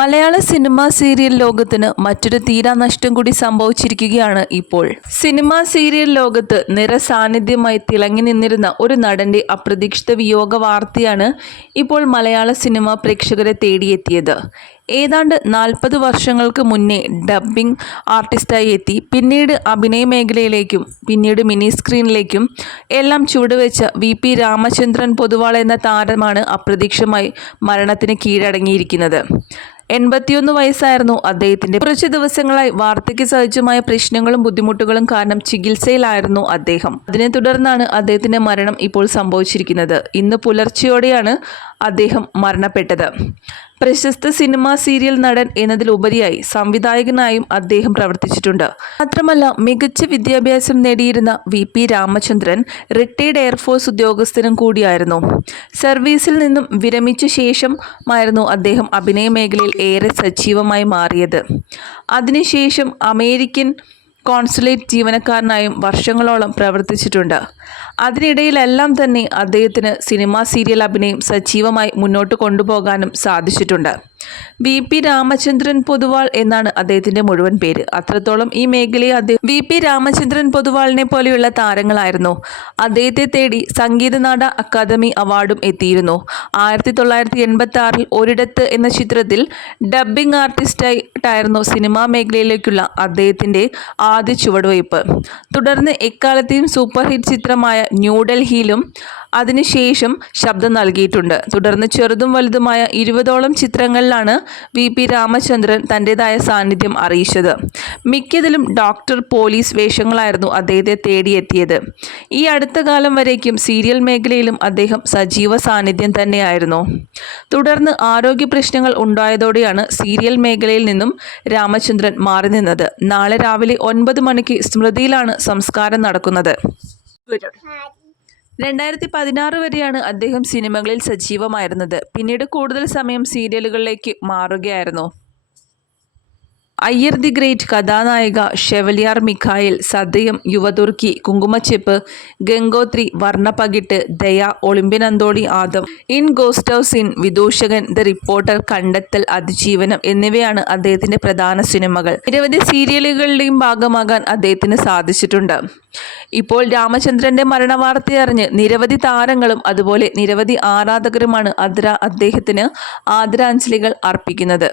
മലയാള cinema serial ലോകത്തിന് മറ്റൊരു തീരാനഷ്ടം കൂടി സംഭവിച്ചിരിക്കുകയാണ് ഇപ്പോൾ. സിനിമാ സീരിയൽ ലോകത്ത് നിറസാന്നിധ്യമായി തിളങ്ങി നിന്നിരുന്ന ഒരു നടന്റെ അപ്രതീക്ഷിത വിയോഗ വാർത്തയാണ് ഇപ്പോൾ മലയാള സിനിമ പ്രേക്ഷകരെ തേടിയെത്തിയത്. ഏതാണ്ട് നാൽപ്പത് വർഷങ്ങൾക്ക് മുന്നേ ഡബ്ബിംഗ് ആർട്ടിസ്റ്റായി എത്തി. പിന്നീട് അഭിനയ മേഖലയിലേക്കും പിന്നീട് മിനി സ്ക്രീനിലേക്കും എല്ലാം ചുവടുവെച്ച വി പി രാമചന്ദ്രൻ പൊതുവാൾ എന്ന താരമാണ് അപ്രതീക്ഷമായി മരണത്തിന് കീഴടങ്ങിയിരിക്കുന്നത്. എൺപത്തിയൊന്ന് വയസ്സായിരുന്നു അദ്ദേഹത്തിന്റെ. കുറച്ച് ദിവസങ്ങളായി വാർദ്ധക്യ സഹജമായ പ്രശ്നങ്ങളും ബുദ്ധിമുട്ടുകളും കാരണം ചികിത്സയിലായിരുന്നു അദ്ദേഹം. അതിനെ തുടർന്നാണ് അദ്ദേഹത്തിന്റെ മരണം ഇപ്പോൾ സംഭവിച്ചിരിക്കുന്നത്. ഇന്ന് പുലർച്ചെയോടെയാണ് അദ്ദേഹം മരണപ്പെട്ടത്. പ്രശസ്ത സിനിമാ സീരിയൽ നടൻ എന്നതിലുപരിയായി സംവിധായകനായും അദ്ദേഹം പ്രവർത്തിച്ചിട്ടുണ്ട്. മാത്രമല്ല മികച്ച വിദ്യാഭ്യാസം നേടിയിരുന്ന V P Ramachandran retired air force ഉദ്യോഗസ്ഥനും കൂടിയായിരുന്നു. സർവീസിൽ നിന്നും വിരമിച്ച ശേഷമായിരുന്നു അദ്ദേഹം അഭിനയ മേഖലയിൽ ഏറെ സജീവമായി മാറിയത്. അതിനുശേഷം അമേരിക്കൻ കോൺസുലേറ്റ് ജീവനക്കാരനായും വർഷങ്ങളോളം പ്രവർത്തിച്ചിട്ടുണ്ട്. അതിനിടയിലെല്ലാം തന്നെ അദ്ദേഹത്തിന് സിനിമാ സീരിയൽ അഭിനയം സജീവമായി മുന്നോട്ട് കൊണ്ടുപോകാനും സാധിച്ചിട്ടുണ്ട്. വി പി രാമചന്ദ്രൻ പൊതുവാൾ എന്നാണ് അദ്ദേഹത്തിന്റെ മുഴുവൻ പേര്. അത്രത്തോളം ഈ മേഖലയെ അദ്ദേഹം വി പി രാമചന്ദ്രൻ പൊതുവാളിനെ പോലെയുള്ള താരങ്ങളായിരുന്നു. അദ്ദേഹത്തെ തേടി സംഗീതനാട അക്കാദമി അവാർഡും എത്തിയിരുന്നു. ആയിരത്തി തൊള്ളായിരത്തി എൺപത്തി ആറിൽ ഒരിടത്ത് എന്ന ചിത്രത്തിൽ ഡബ്ബിംഗ് ആർട്ടിസ്റ്റായിട്ടായിരുന്നു സിനിമാ മേഖലയിലേക്കുള്ള അദ്ദേഹത്തിന്റെ ആദ്യ ചുവടുവയ്പ്. തുടർന്ന് എക്കാലത്തെയും സൂപ്പർ ഹിറ്റ് ചിത്രമായ ന്യൂഡൽഹിയിലും അതിനുശേഷം ശബ്ദം നൽകിയിട്ടുണ്ട്. തുടർന്ന് ചെറുതും വലുതുമായ ഇരുപതോളം ചിത്രങ്ങളിലാണ് വി പി രാമചന്ദ്രൻ തന്റെതായ സാന്നിധ്യം അറിയിച്ചത്. മിക്കതിലും ഡോക്ടർ പോലീസ് വേഷങ്ങളായിരുന്നു അദ്ദേഹത്തെ തേടിയെത്തിയത്. ഈ അടുത്ത കാലം വരേക്കും സീരിയൽ മേഖലയിലും അദ്ദേഹം സജീവ സാന്നിധ്യം തന്നെയായിരുന്നു. തുടർന്ന് ആരോഗ്യ പ്രശ്നങ്ങൾ ഉണ്ടായതോടെയാണ് സീരിയൽ മേഖലയിൽ നിന്നും രാമചന്ദ്രൻ മാറി നിന്നത്. നാളെ രാവിലെ ഒൻപത് മണിക്ക് സ്മൃതിയിലാണ് സംസ്കാരം നടക്കുന്നത്. രണ്ടായിരത്തി പതിനാറ് വരെയാണ് അദ്ദേഹം സിനിമകളിൽ സജീവമായിരുന്നത്. പിന്നീട് കൂടുതൽ സമയം സീരിയലുകളിലേക്ക് മാറുകയായിരുന്നു. Iyer the great Kathanayika Chevalier Mikhail Sathyam Yuvathurki Kumkumacheppu Gangothri Varnapakittu Daya Olympian Anthony Adam in ghost house inn Vidooshakan the reporter Kandethal Athijeevanam എന്നിവയാണ് അദ്ദേഹത്തിന്റെ പ്രധാന സിനിമകൾ. നിരവധി സീരിയലുകളുടെയും ഭാഗമാകാൻ അദ്ദേഹത്തിന് സാധിച്ചിട്ടുണ്ട്. ഇപ്പോൾ രാമചന്ദ്രന്റെ മരണവാർത്തയറിഞ്ഞ് നിരവധി താരങ്ങളും അതുപോലെ നിരവധി ആരാധകരുമാണ് അദ്ര അദ്ദേഹത്തിന് ആദരാഞ്ജലികൾ അർപ്പിക്കുന്നത്.